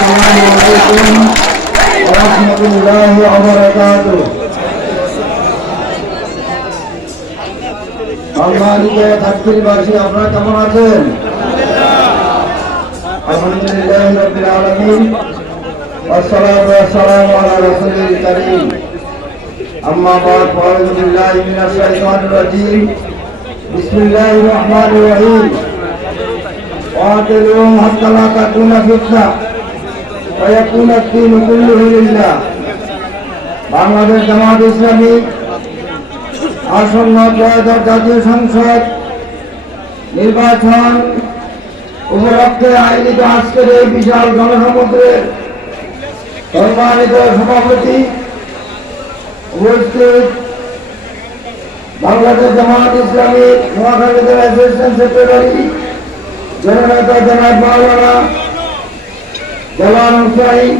আসসালামু আলাইকুম ওয়া রাহমাতুল্লাহি ওয়া বারাকাতুহু। সম্মানিত ছাত্রীবাসী, আপনারা কেমন আছেন? আলহামদুলিল্লাহি রাব্বিল আলামিন ওয়াসসালাতু ওয়াসসালামু আলা রাসূলিল কারীম। আম্মা বা'দ, ফাআউযু বিল্লাহি মিনাশ শাইতানির রাজীম। বিসমিল্লাহির রহমানির রহিম। ওয়াতিলুহুম হাত্তা লা তাকুনা ফিতনা ওয়া ইয়াকুনা আদ-দীনু কুল্লুহু লিল্লাহ। বাংলাদেশ জামায়াত ইসলামী আসন্ন ত্রয়োদশ জাতীয় সংসদ নির্বাচন উপলক্ষে আয়োজিত আজকের এই বিশাল জনসমুদ্রের সম্মানিত সভাপতি, উপস্থিত বাংলাদেশ জামায়াত ইসলামী নোয়াখালী জেলা অ্যাসোসিয়েশন সেক্রেটারি জননেতা জনাব মাওলানা জালাল হোসাইন,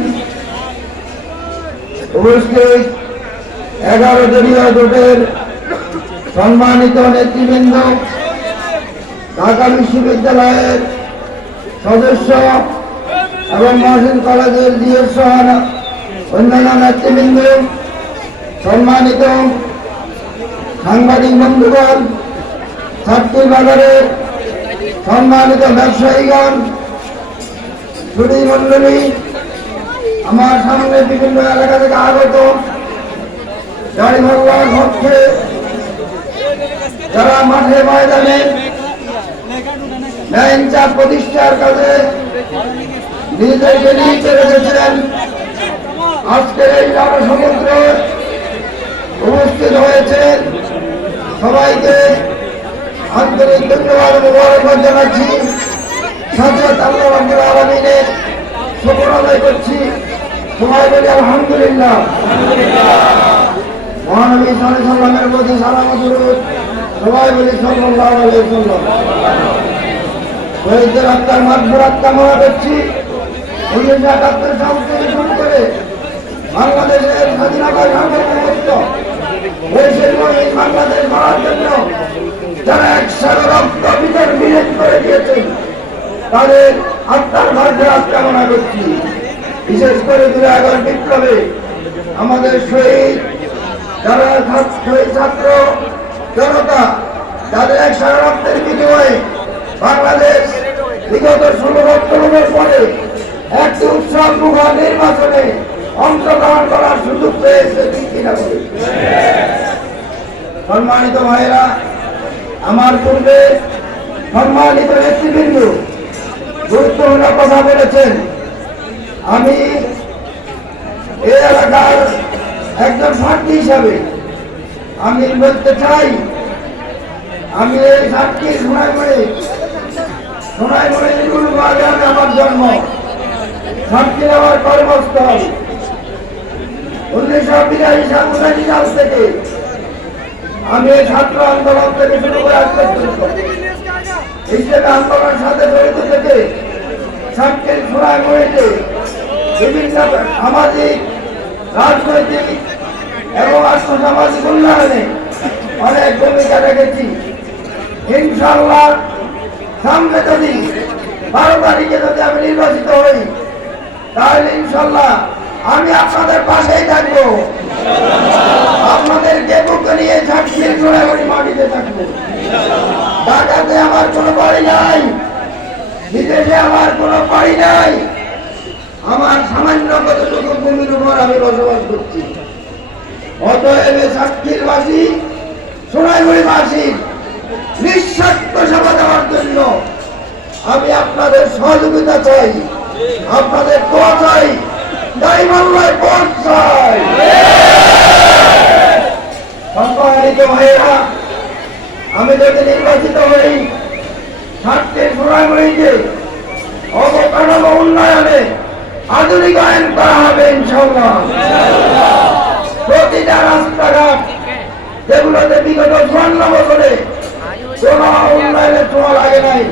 উপস্থিত 11 দলীয় জোটের সম্মানিত নেতৃবৃন্দ, ঢাকা বিশ্ববিদ্যালয়ের সদস্য এবং মহসিন কলেজের জিএস সহ অন্যান্য নেতৃবৃন্দ, সম্মানিত সাংবাদিক বন্ধুগণ, ছাত্রী বাজারের সম্মানিত ব্যবসায়ীগণ, ছুটি মন্ডলী, আমার সামনে বিভিন্ন এলাকা থেকে আগত গাড়ি মহল্লার পক্ষে যারা মাঠে ময়দানে ন্যায় ইনসাফ প্রতিষ্ঠার কাজে নিজেদেরকে নিয়োজিত রেখেছেন, আজকের এই জনসমুদ্রে উপস্থিত হয়েছেন, সবাইকে আন্তরিক ধন্যবাদ মোবারকবাদ জানাচ্ছি। সাথে আল্লাহ রাব্বুল আলামিনের শুকর আদায় করছি। সবাই বলি আলহামদুলিল্লাহ। মহানবী সাল্লাল্লাহু আলাইহি ওয়াসাল্লামের প্রতি সালাম ও দুরূদ। সবাই বলি সাল্লাল্লাহু আলাইহি ওয়াসাল্লাম। শহীদদের আত্মার মাগফিরাত কামনা করছি। 1971 সাল থেকে শুরু করে বাংলাদেশের স্বাধীনতা সার্বভৌমত্ব বৈশ্বিক বাংলাদেশ গড়ার জন্য যারা একসাথে রক্ত বিলিয়ে করে দিয়েছেন, তাদের আত্মার মাগফিরাত কামনা করছি। বিশেষ করে 2011 বিপ্লবে আমাদের শহীদ যারা ছাত্র জনতা, যাদের একসাথে রক্তের বিনিময়ে বাংলাদেশ বিগত 16 বছরের পরে একটি উৎসব মুখর নির্বাচনে অংশগ্রহণ করার সুযোগ পেয়েছে। সম্মানিত ভাইয়েরা, আমার পূর্বে সম্মানিত নেতৃবৃন্দ গুরুত্বপূর্ণ কথা বলেছেন। আমি এই এলাকার একজন প্রার্থী হিসাবে আমি বলতে চাই, আমি এই সাতটি সোনাইমুড়ি আমার জন্ম, সাতটি আমার কর্মস্থল। 1982 সাল থেকে আমি এই ছাত্র আন্দোলন থেকে শুরু করে আজ পর্যন্ত ইসলামী আন্দোলনের সাথে জড়িত থেকে সাতটি সোনাইমুড়িতে বিভিন্ন সামাজিক, রাজনৈতিক এবং আর্থসামাজিক উন্নয়নে অনেক ভূমিকা রেখেছি। ইনশাআল্লাহ সামনে যদি 12 তারিখে যদি আমি নির্বাচিত হই, তাহলে ইনশাআল্লাহ আমি আপনাদের পাশেই থাকবো, আপনাদেরকে বুকে নিয়ে ঝাঁকিয়ে সোনাইমুড়ি মাটিতে থাকবো। ঢাকাতে আমার কোনো বাড়ি নাই, বিদেশে আমার কোনো বাড়ি নাই, আমার সামান্য কতটুকু ভূমির উপর আমি বসবাস করছি। অতএব সাতক্ষীরবাসী, সোনাইমুড়িবাসী নিঃস্বার্থ সেবা দেওয়ার জন্য আমি আপনাদের সহযোগিতা চাই, আপনাদের দোয়া চাই, দাইমাল্লায় ভোট চাই। সম্মানিত ভাইয়েরা, আমি যদি নির্বাচিত হই, সাতক্ষীর সোনাইমুড়িকে অবকাঠামো উন্নয়নে আধুনিকায়ন করা হবে ইনশাআল্লাহ। প্রতিটা রাস্তাঘাট যেগুলোতে বিগত 54 বছরে কোন উন্নয়নের ছোঁয়া লাগে নাই,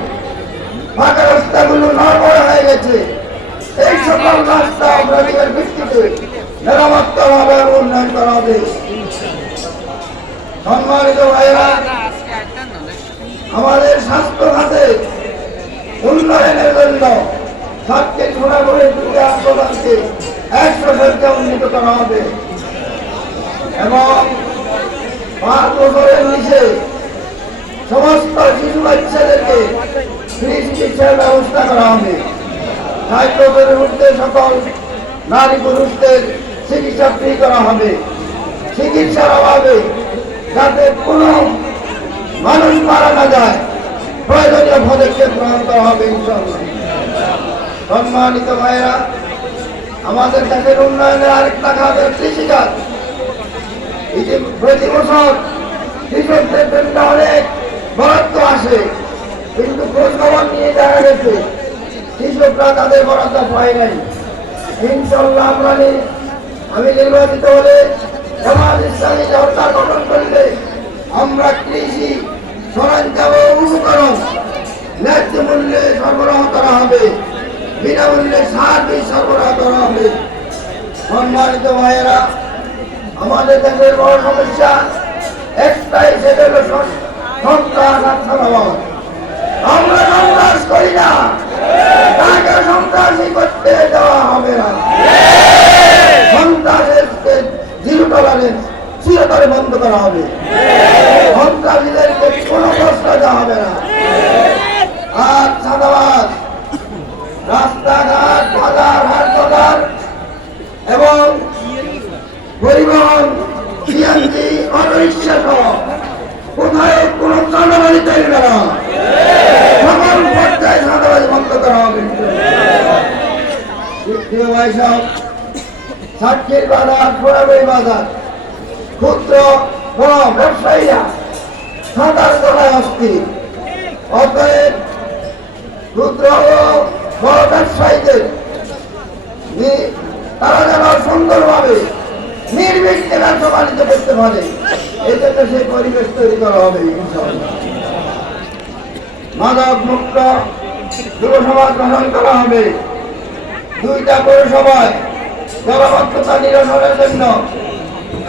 ফাঁকা রাস্তাগুলো নড়বড় হয়ে গেছে, এই সকল রাস্তা অগ্রাধিকার ভিত্তিতে মেরামত করা হবে, উন্নয়ন করা হবে। সম্মানিত ভাইয়েরা, আমাদের স্বাস্থ্য খাতে উন্নয়নের জন্য সাতক্ষীরা সোনাপুরের দুটি হাসপাতালকে 100% উন্নীত করা হবে এবং 5 বছরের নিচে সমস্ত শিশু বাচ্চাদেরকে ফ্রি চিকিৎসার ব্যবস্থা করা হবে। 60 বছরের ঊর্ধ্বে সকল নারী পুরুষদের চিকিৎসা ফ্রি করা হবে। চিকিৎসার অভাবে যাতে কোনো মানুষ মারা না যায় প্রয়োজনীয় পদক্ষেপ গ্রহণ করা হবে ইনশাআল্লাহ। সম্মানিত ভাইয়েরা, আমাদের দেশের উন্নয়নের আরেকটা খাত কৃষিকাজ। এই যে প্রতি বছর কৃষকদের জন্য অনেক বরাদ্দ আসে, কিন্তু খোঁজ খবর নিয়ে দেখা গেছে কৃষকরা তাদের বরাদ্দ পায় নাই। ইনশাআল্লাহ আমি নির্বাচিত হলে জামায়াত ইসলামী সরকার গঠন করলে আমরা কৃষি সরঞ্জাম ও উপকরণ ন্যায্য মূল্যে সরবরাহ করা হবে, বিনামূল্যে সার বীজ সরবরাহ করা হবে। সম্মানিত ভাইয়েরা, আমাদের দেশের বড় সমস্যা একটাই, সেটা হলো সন্ত্রাস আর চাঁদাবাজ। আমরা সন্ত্রাস করি না, তাকে সন্ত্রাসী করতে দেওয়া হবে না। সন্ত্রাসের জিরো টলারেন্স চিরতরে বন্ধ করা হবে। সন্ত্রাসীদেরকে কোনো কষ্ট দেওয়া হবে না। আর চাঁদাবাজ রাস্তাঘাট, বাজার, হাট বাজার এবং পরিবহন, সিএনজি, অটোরিক্সা সহ কোথায় কোনো চাঁদাবাজি চলবে না। সকল পর্যায়ে চাঁদাবাজি বন্ধ করা হবে। সাতক্ষীর বাজার, সোনাপুর বাজার, ক্ষুদ্র বড় ব্যবসায়ীরা সাঁতার করায় অস্থির। অতএব ক্ষুদ্র ও বড় ব্যবসায়ীদের তারা যেন সুন্দরভাবে নির্বিঘ্নে ব্যবসা বাণিজ্য করতে পারে, এটাতে সেই পরিবেশ তৈরি করা হবে ইনশাআল্লাহ। মাদক মুক্ত যুব সমাজ গঠন করা হবে। 2টা পৌরসভায় জলাবদ্ধতা নিরসনের জন্য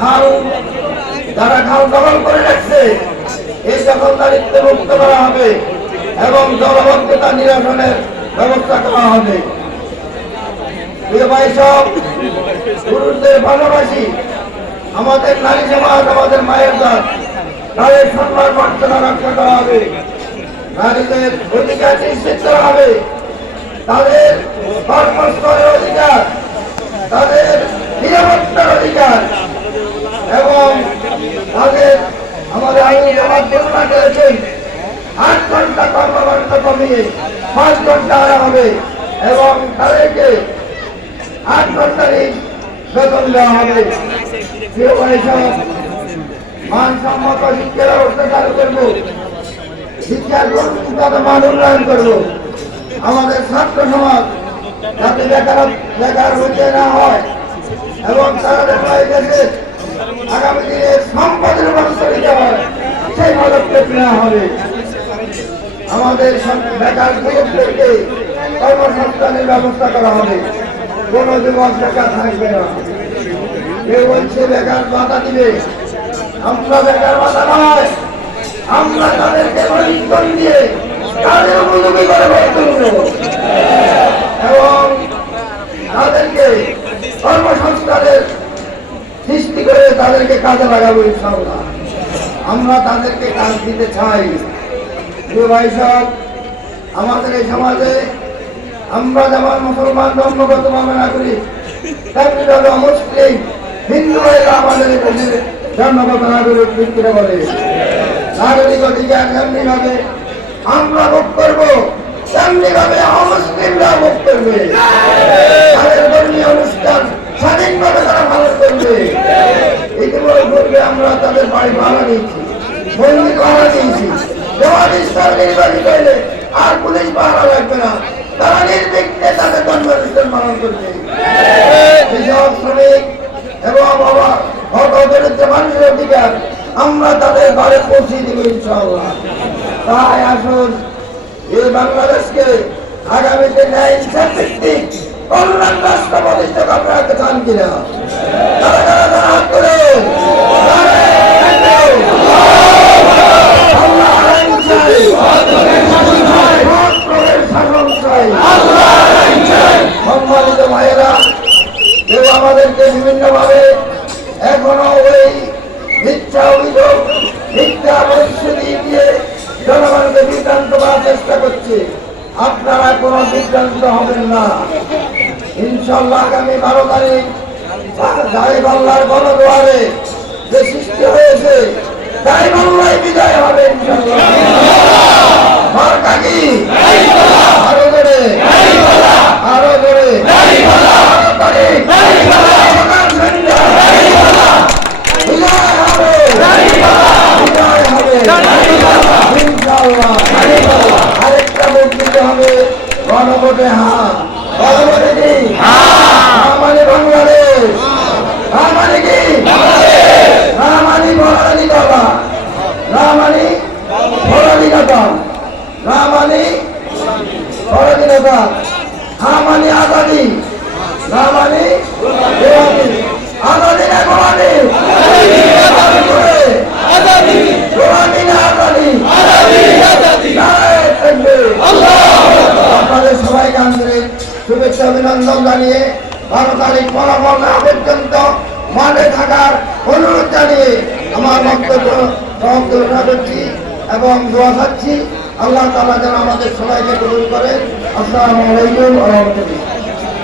খাল, যারা খাল দখল করে রাখছে এই দখলদারিত্ব মুক্ত করা হবে এবং জলাবদ্ধতা নিরসনের ব্যবস্থা করা হবে। প্রিয় ভাই, সব পুরুষদের পাশাপাশি আমাদের নারী সমাজ, আমাদের মায়ের জাত, তাদের সম্মান মর্যাদা রক্ষা করা হবে। নারীদের অধিকার নিশ্চিত করা হবে, তাদের কর্মস্থলের অধিকার, তাদের নিরাপত্তার অধিকার এবং তাদের আমাদের আইন সমাজ ঘোষণা করেছেন 8 ঘন্টা কর্মঘণ্টা কমিয়ে 5 ঘন্টা আনা হবে এবং তাদেরকে 8 ঘন্টারই বেতন দেওয়া হবে। মানসম্মত শিক্ষা ব্যবস্থা চালু করবো, শিক্ষার গুণগত মান উন্নয়ন করবো। আমাদের ছাত্র সমাজ যাতে বেকার হইতে না হয় এবং তারা দেশে আগামী দিনে সম্পদের রূপান্তরিত হয়, সেই পদক্ষেপ নেওয়া হবে। আমাদের বেকার যুবকদেরকে কর্মসংস্থানের ব্যবস্থা করা হবে। কোন যুবক বেকার থাকবে না। কেউ বলছে বেকার ভাতা দিবে, আমরা বেকার ভাতা নয়, আমরা তাদেরকে প্রশিক্ষণ দিয়ে তাদের উপযোগী করে তুলব এবং তাদেরকে কর্মসংস্থানের সৃষ্টি করে তাদেরকে কাজে লাগাবো ইনশাআল্লাহ। আমরা তাদেরকে কাজ দিতে চাই। প্রিয় ভাই সব, আমাদের এই সমাজে আমরা যেমন মুসলমান ধর্মগত ভাবে না করি, তেমনিভাবে মুসলিম হিন্দু ভাইরা আমাদের এই দেশের ধর্মগত নাগরিক ভিত্তিতে বলে। নাগরিক অধিকার যেমনি ভাবে আমরা ভোগ করবো, তেমনি ভাবে অমুসলিমরা ভোগ করবে। তাদের ধর্মীয় অনুষ্ঠান স্বাধীনভাবে তারা পালন করবে। ইতিমধ্যে আমরা তাদের বাড়ি ভাড়া দিয়েছি, মন্দির ভাড়া দিয়েছি। জামায়াত ইসলামী নির্বাচিত হইলে আর পুলিশ পাহারা লাগবে না, তারা নির্বিঘ্নে তাদের জন্মদিন পালন করবে। কৃষক, শ্রমিক এবং অবদরিদ্র মানুষের অধিকার আমরা তাদের ঘরে পৌঁছে দিব ইনশাআল্লাহ। তাই আসুন, এই বাংলাদেশকে আগামীতে ন্যায় ইনসাফ ভিত্তিক কল্যাণ রাষ্ট্র প্রতিষ্ঠা আপনারা চান কিনা? তারা হাত করে শাসন চাই। বিভিন্নভাবে এখনো ওই মিথ্যা অভিযোগ, মিথ্যা পরিস্থিতি দিয়ে জনগণকে বিভ্রান্ত করার চেষ্টা করছে। আপনারা কোনো বিভ্রান্ত হবেন না। ইনশাল্লাহ আগামী 12 তারিখ গাইবান্ধার গণদুয়ারে যে সৃষ্টি হয়েছে গাইবান্ধায় বিজয় হবে ইনশাল্লাহ। মার্কা কি? আরো জোরে, আরো জোরে, বিজয় হবে, বিজয় হবে ইনশাল্লাহ। আরেকটা ভোট দিতে হবে গণভোটে। হ্যাঁ, গণভোটে কি? মানে বাংলাদেশ, মানে কি? মানে পরাধীনতা, মানে পরাধীনতা, মানে পরাধীনতা, মানে আজাদি, মানে আজাদি না গোলামি, গোলামি না আজাদি। আপনাদের সবাইকে আন্তরিক শুভেচ্ছা অভিনন্দন জানিয়ে 12 তারিখ ফলাফল না পর্যন্ত মাঠে থাকার অনুরোধ জানিয়ে আমার বক্তব্য সমাপ্ত করছি এবং দোয়া চাচ্ছি আল্লাহ তাআলা যেন আমাদের সবাইকে কবুল করেন। আসসালামু আলাইকুম ওয়া রাহমাতুল্লাহ।